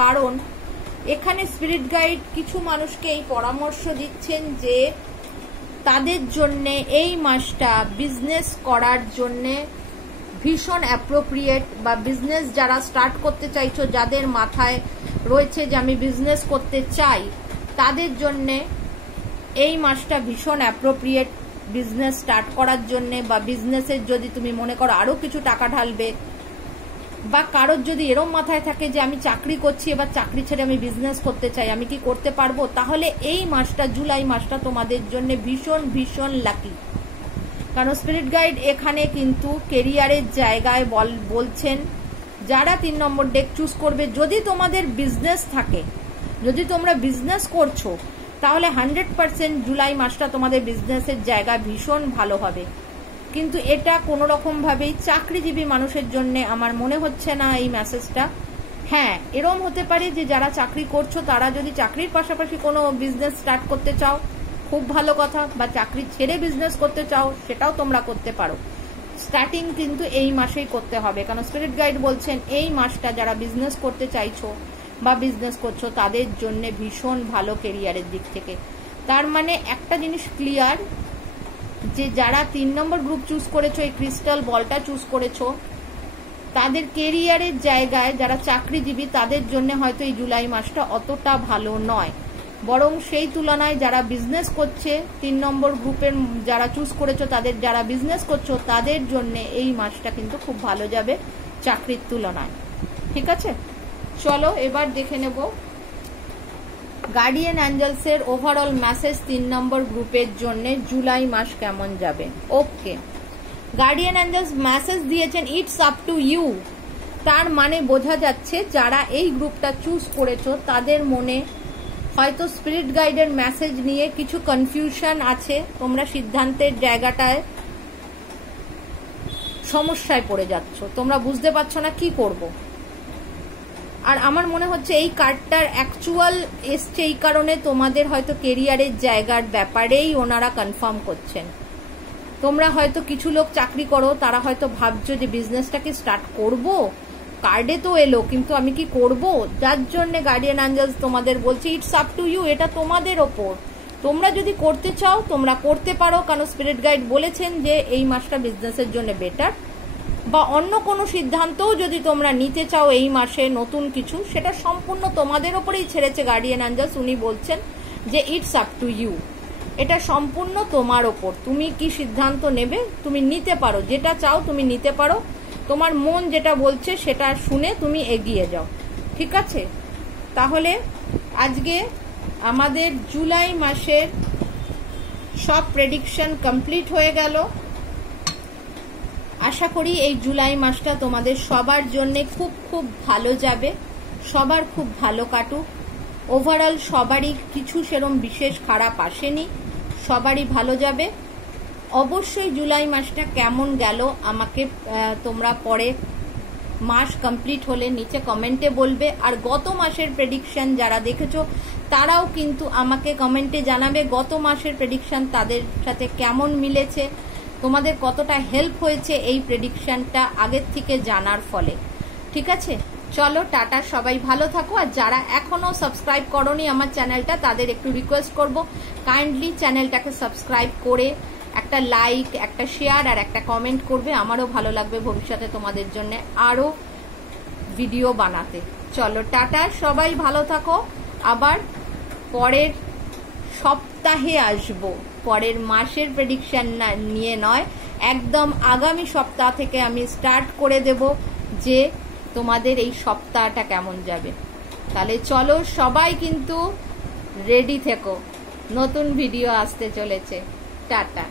কারণ এখানে spirit guide কিছু মানুষকে এই পরামর্শ দিচ্ছেন যে তাদের জন্য এই মাসটা বিজনেস করার জন্য ভীষণ অ্যাপ্রোপ্রিয়েট, বা বিজনেস যারা স্টার্ট করতে চাইছো, যাদের মাথায় রয়েছে যে আমি বিজনেস করতে চাই, তাদের জন্য এই মাসটা ভীষণ অ্যাপ্রোপ্রিয়েট বিজনেস স্টার্ট করার জন্য, বা বিজনেসের যদি তুমি মনে করো আরো কিছু টাকা ঢালবে, বা কারোর যদি এরম মাথায় থাকে যে আমি চাকরি করছি, এবার চাকরি ছেড়ে আমি বিজনেস করতে চাই, আমি কি করতে পারবো, তাহলে এই মাসটা, জুলাই মাসটা তোমাদের জন্য ভীষণ ভীষণ লাকি। কারণ স্পিরিট গাইড এখানে কিন্তু কেরিয়ারের জায়গায় বলছেন যারা 3 নম্বর ডেক চুজ করবে, যদি তোমাদের বিজনেস থাকে, যদি তোমরা বিজনেস করছো, তাহলে 100% জুলাই মাসটা তোমাদের বিজনেসের জায়গায় ভীষণ ভালো হবে। কিন্তু এটা কোনো রকম ভাবেই চাকরিজীবী মানুষের জন্য আমার মনে হচ্ছে না এই মেসেজটা। হ্যাঁ, এরম হতে পারে যে যারা চাকরি করছো তারা যদি চাকরির পাশাপাশি কোনো বিজনেস স্টার্ট করতে চাও, খুব ভালো কথা, বা চাকরি ছেড়ে বিজনেস করতে চাও, সেটাও তোমরা করতে পারো। স্টার্টিং কিন্তু এই মাসেই করতে হবে, কারণ স্পিরিট গাইড বলছেন এই মাসটা যারা বিজনেস করতে চাইছো বা বিজনেস করছো তাদের জন্য ভীষণ ভালো কেরিয়ারের দিক থেকে। তার মানে একটা জিনিস ক্লিয়ার, যে যারা 3 নম্বর গ্রুপ চুজ করেছো, এই ক্রিস্টাল বলটা চুজ করেছো, তাদের কেরিয়ারের জায়গায় যারা চাকরিজীবী তাদের জন্য হয়তো এই জুলাই মাসটা অতটা ভালো নয়, বরং সেই তুলনায় যারা বিজনেস করছে, 3 নম্বর গ্রুপের যারা চুজ করেছো, তাদের যারা বিজনেস করছো তাদের জন্য এই মাসটা কিন্তু খুব ভালো যাবে চাকরির তুলনায়। ঠিক আছে, চলো এবার দেখে নেব গার্ডিয়ান অ্যাঞ্জেলস এর ওভারঅল মেসেজ 3 নম্বর গ্রুপের জন্য জুলাই মাস কেমন যাবে। ওকে, গার্ডিয়ান অ্যাঞ্জেলস মেসেজ দিয়েছেন ইটস আপ টু ইউ। তার মানে বোঝা যাচ্ছে যারা এই গ্রুপটা চুজ করেছো তাদের মনে হয়তো স্পিরিট গাইডের মেসেজ নিয়ে কিছু কনফিউশন আছে, তোমরা সিদ্ধান্তের জায়গাটায় সমস্যায় পড়ে যাচ্ছ, তোমরা বুঝতে পারছো না কি করব। আর আমার মনে হচ্ছে এই কার্ডটার অ্যাকচুয়াল এসছে এই কারণে তোমাদের হয়তো কেরিয়ারের জায়গার ব্যাপারেই ওনারা কনফার্ম করছেন। তোমরা হয়তো কিছু লোক চাকরি করো, তারা হয়তো ভাবছো যে বিজনেসটাকে স্টার্ট করব, কার্ডে তো এলো কিন্তু আমি কি করব, যার জন্য গার্ডিয়ান অ্যাঞ্জেলস তোমাদের বলছে ইটস আপ টু ইউ, এটা তোমাদের ওপর। তোমরা যদি করতে চাও তোমরা করতে পারো, কারণ স্পিরিট গাইড বলেছেন যে এই মাসটা বিজনেসের জন্য বেটার। বা অন্য কোনো সিদ্ধান্তও যদি তোমরা নিতে চাও এই মাসে নতুন কিছু, সেটা সম্পূর্ণ তোমাদের ওপরেই ছেড়েছে গার্ডিয়ান অ্যাঞ্জেলস। উনি বলছেন যে ইটস আপ টু ইউ, এটা সম্পূর্ণ তোমার ওপর, তুমি কি সিদ্ধান্ত নেবে, তুমি নিতে পারো, যেটা চাও তুমি নিতে পারো, তোমার মন যেটা বলছে সেটা শুনে তুমি এগিয়ে যাও। ঠিক আছে, তাহলে আজকে আমাদের জুলাই মাসের সব প্রেডিকশন কমপ্লিট হয়ে গেল। আশা করি এই জুলাই মাসটা তোমাদের সবার জন্য খুব খুব ভালো যাবে, সবার খুব ভালো কাটুক। ওভারঅল সবারই কিছু সেরম বিশেষ খারাপ আসেনি, সবারই ভালো যাবে। অবশ্যই জুলাই মাসটা কেমন গেল আমাকে তোমরা পরে মাস কমপ্লিট হলে নিচে কমেন্টে বলবে। আর গত মাসের প্রেডিকশন যারা দেখেছো তারাও কিন্তু আমাকে কমেন্টে জানাবে গত মাসের প্রেডিকশন তাদের সাথে কেমন মিলেছে, তোমাদের কতটা হেল্প হয়েছে এই প্রেডিকশনটা আগের থেকে জানার ফলে। ঠিক আছে, চলো টাটা, সবাই ভালো থাকো। আর যারা এখনো সাবস্ক্রাইব করোনি আমার চ্যানেলটা, তাদের একটু রিকোয়েস্ট করব কাইন্ডলি চ্যানেলটাকে সাবস্ক্রাইব করে একটা লাইক, একটা শেয়ার আর একটা কমেন্ট করবে, আমারও ভালো লাগবে ভবিষ্যতে তোমাদের জন্য আরো ভিডিও বানাতে। চলো টাটা, সবাই ভালো থাকো। আবার পরের সপ্তাহে আসবো, পরের মাসের প্রেডিকশন নিয়ে নয়, একদম আগামী সপ্তাহ থেকে আমি স্টার্ট করে দেব যে তোমাদের এই সপ্তাহটা কেমন যাবে। তাহলে চলো সবাই কিন্তু রেডি থেকো, নতুন ভিডিও আসতে চলেছে। টাটা।